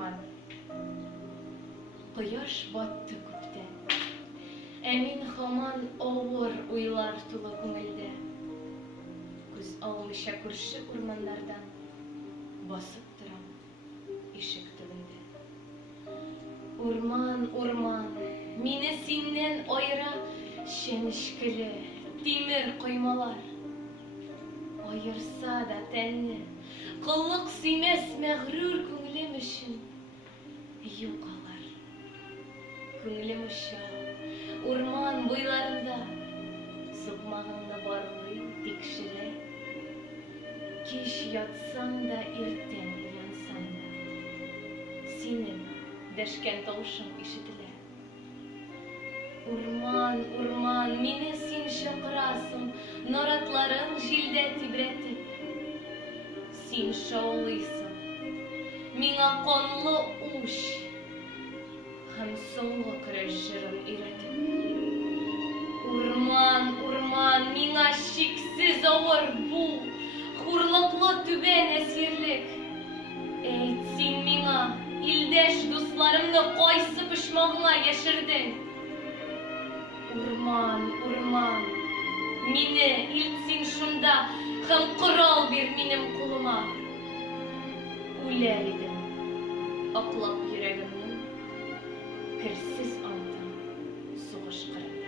урман. Кояш батты күптән. Мин һаман авыр уйлар тулы күңелдә. Күз алмыйча күрше урманнардан басып торам ишек төбендә. Урман, урман, мине синнән аера чәнечкеле тимер коймалар. Айырса да тәнне, кыллык сөймәс мәгърур күңлем өчен юкалар. Күңлем оча, урман буйларында, сукмагыңны барлый, тикшерә. Кич ятсаң да, иртән янсаң да, синең дәшкән тавышың ишетелә. Урман, урман, мине син чакырасың, наратларың җилдә тибрәтеп. Син шаулыйсың, миңа канлы уч һәм соңгы көрәш җырын өйрәтеп. Урман, урман, миңа чиксез авыр бу хурлыклы түбән әсирлек. Әйт син миңа, илдәш дусларымны кайсы почмагыңа яшердең? Урман, урман, мине илтсин шунда һәм корал бир минем кулыма. Үләр идем, аклап йөрәгемнең керсез антын сугыш кырып.